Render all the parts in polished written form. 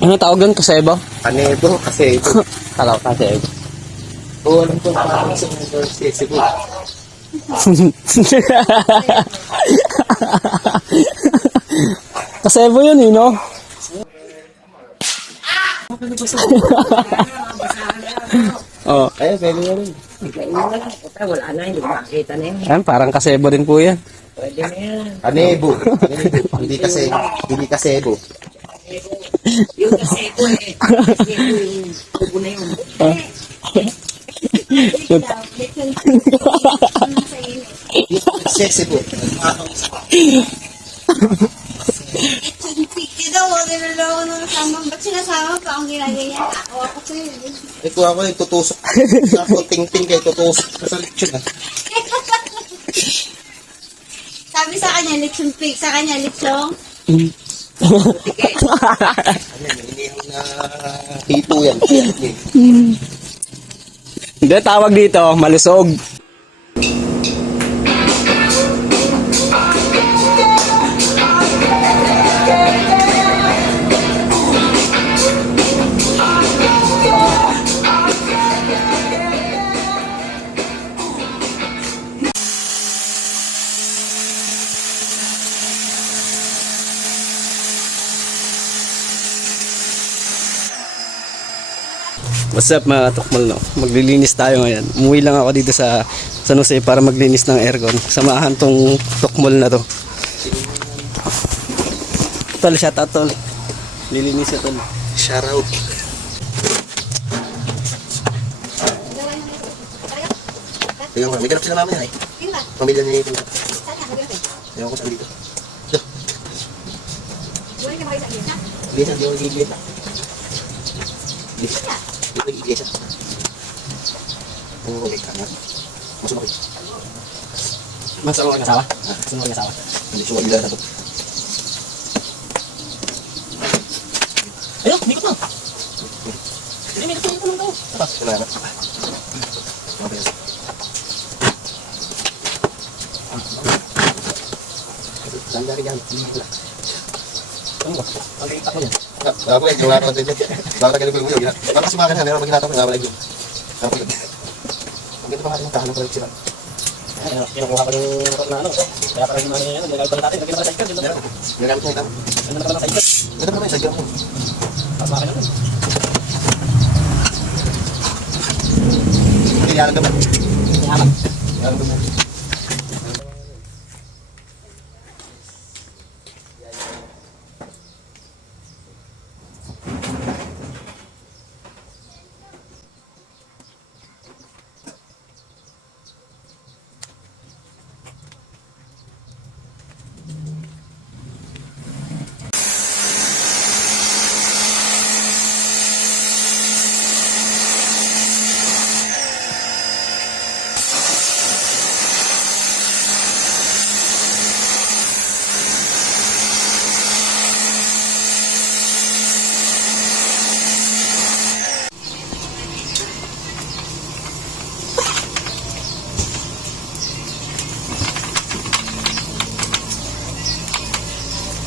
Ano tawag doon? Kasebo? Kanebo, kasebo. Kalaw kasebo. Oo, alam ko parang sa Cebu. Kasebo yun eh, no? Oh. Ayun, pwede na rin. Wala na, hindi makakita na yun. Ayan, parang kasebo din po yan. Pwede na yan. Kanebo. Hindi kasebo. Yung kasebo eh. Kasebo yung tubo na yun. Cebu. Ito, niloloko nung samang. Ba't sinasama pa ang ginagay niya? Ako sa'yo. Ay, kuha ko yung tutusok. Ako, ting-ting kayo, tutusok. Sa lechon, ah. Sabi sa kanya, lechon pig. Sa kanya, lechong. Ano, inihaw na hito yan. Hindi, tawag dito, malusog. What's up mga katukmal, no? Maglilinis tayo ngayon. Umuwi lang ako dito sa San Jose para maglinis ng aircon. Samahan tong tukmol na to. Tol, shout out tol. Lilinis ito tol. Shout out. Tingnan ko, may ganap sila mamaya eh. Yun ba? Pamilya niya ito. Saan nga? Magabi. Tingnan ko saan dito. Buwan ka makita niya. Iglesia, di ako nag-iglesia. Iglesia. Di ako nag-iglesia. Ang ulit ka nga. Masuma kayo. Masama ka asawa? Masama ka asawa? Hindi siya wala na to. Ayun, mikot mo. Hindi, mikot mo lang daw. Wala na. Mga pala. Saan gari dyan? Wala. Ano ba? Ang itak mo yan. Ako eh, yung nakakot din. Bakit ka nagulong yun? Bakit kasi mga kanina, meron maghinatap na naman yun. Ako yun. Ang ganda pa nga yung tahanong pala sila. Ay, kinukuha ko yung motor na ano. Kaya parang yung mga yan, nilagal pa natin. Lagyan pa sa cycle. Nagamit niya ito. Ano na pala ng cycle? Ganda naman yung sadya mo. Tapos makakaya naman. Hindi, yaran ka ba? Yaman. Yaran ka ba?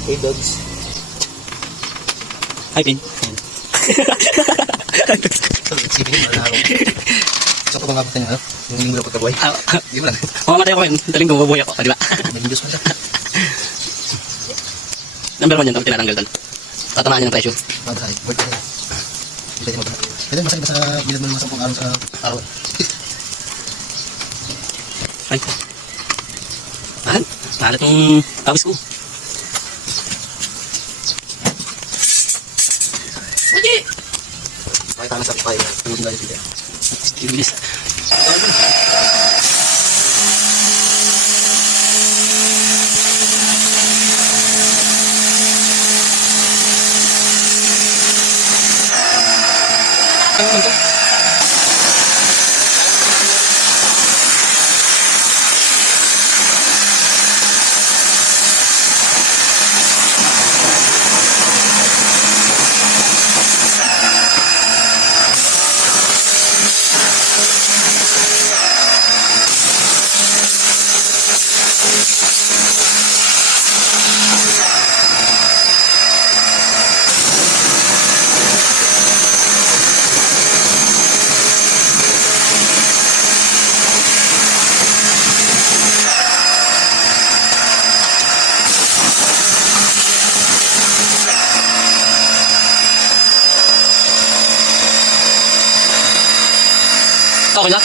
Hey, dogs. Hi, Pin. Sige, malaro. So, kung mabot na yung linggo na pagkabuhay. Di ba lang? Mamamatay ako ngayon. Daling kong mabuhay ako. Di ba? May Diyos pa siya. Number 1 yan. Tapos tinatanggal doon. Tatamaan niya ng presyo. Magsahay. Word ka na. Hindi tayo magsahay. Kaya masakit ba sa gilid mo ng 10 araw sa araw? Ay. Mahal. Mahal itong pawis ko. Hindi! Makita na sa pay. Tulog na yung video. Bilis. Ano naman to? Okay na?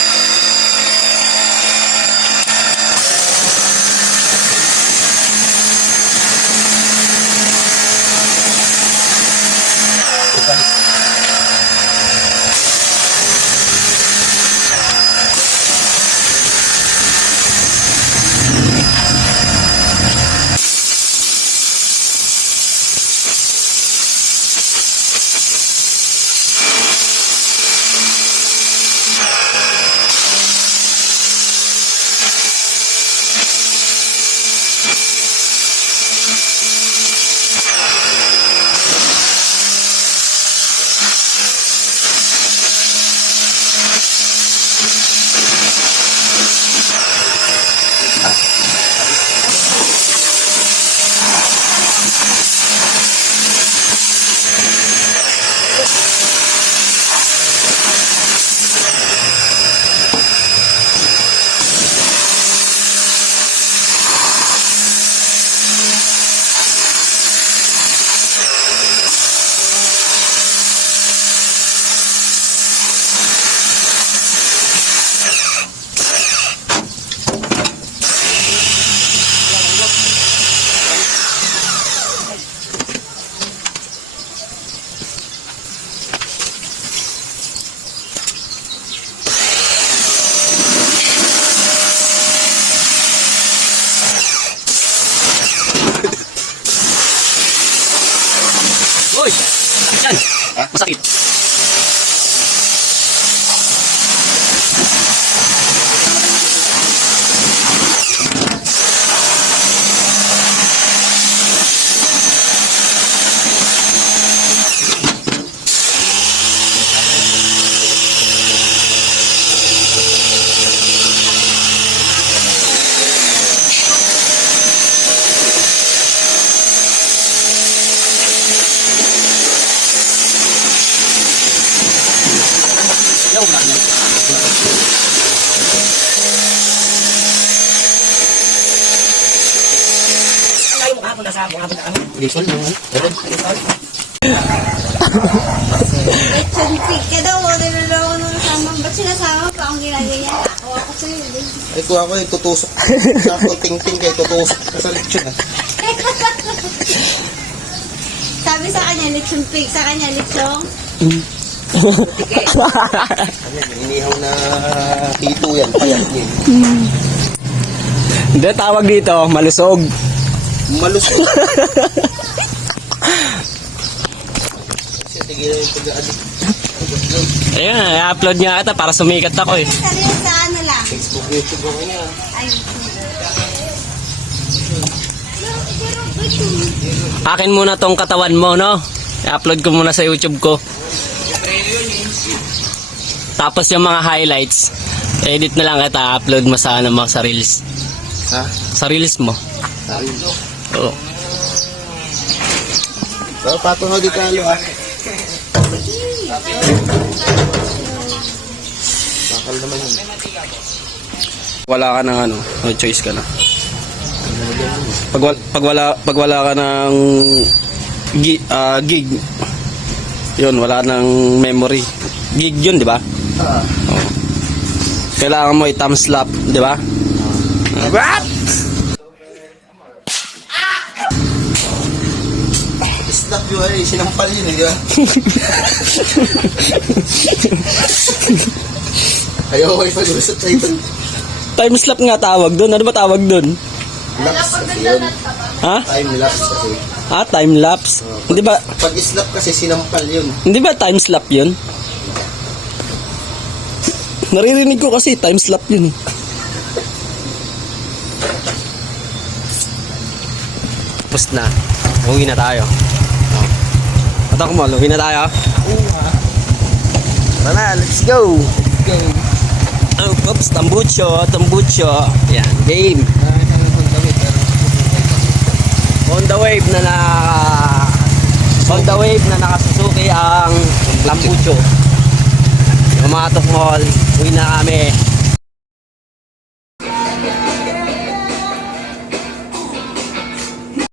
Uy! Yan! Masakit. Tayo mukha punta sa mukha punta kami. Lechon yung Lechon pig ka daw. Niloloko nung kasama. Ba't sinasama pa akong ginagayan? Ako sa'yo. Ay, kuha ko yung tutusok. Sakto ting-ting kayo, tutusok ka sa lechon. Sabi sa kanya, lechon pig. Sa kanya, lechong. Ano, inihaw na pito yan. Payat yun. Hindi, tawag dito, malusog. Malusog. Kasi tigilan yung pag-aadik. Ayun, i-upload niya ata para sumikat ako eh. Sabi niya sa ano lang. Facebook, YouTube ako niya. Ay, Akin muna tong katawan mo, no? I-upload ko muna sa YouTube ko. Tapos yung mga highlights, edit na lang kita, upload mo sa ano mo, sa Reels. Ha? Sa Reels mo. Sabi. Oo. So, patungo di talo ha. Bakal naman yun. Wala ka ng ano, no choice ka na. Pag wala ka ng gig, yun, wala ng memory. Gig yun, di ba? Oo. Kailangan mo i-thumb slap, di ba? What? Slap yun ay sinampal yun eh, di ba? Ayaw ko ipag-usap sa ito. Time slap nga tawag doon. Ano ba tawag doon? Lapse kasi yun. Ha? Time lapse kasi. Ah, time lapse. Hindi ba Pag-slap kasi sinampal yun. hindi ba time slap 'yun? Naririnig ko kasi time slap 'yun. Tapos na. Uwi na tayo. Patak mo, uwi na tayo. Tara na, let's go. Oh, oops, tambucho. Yan, game. On the wave na nakasusuki ang tambucho. Yung mga tukmol, uwi na kami.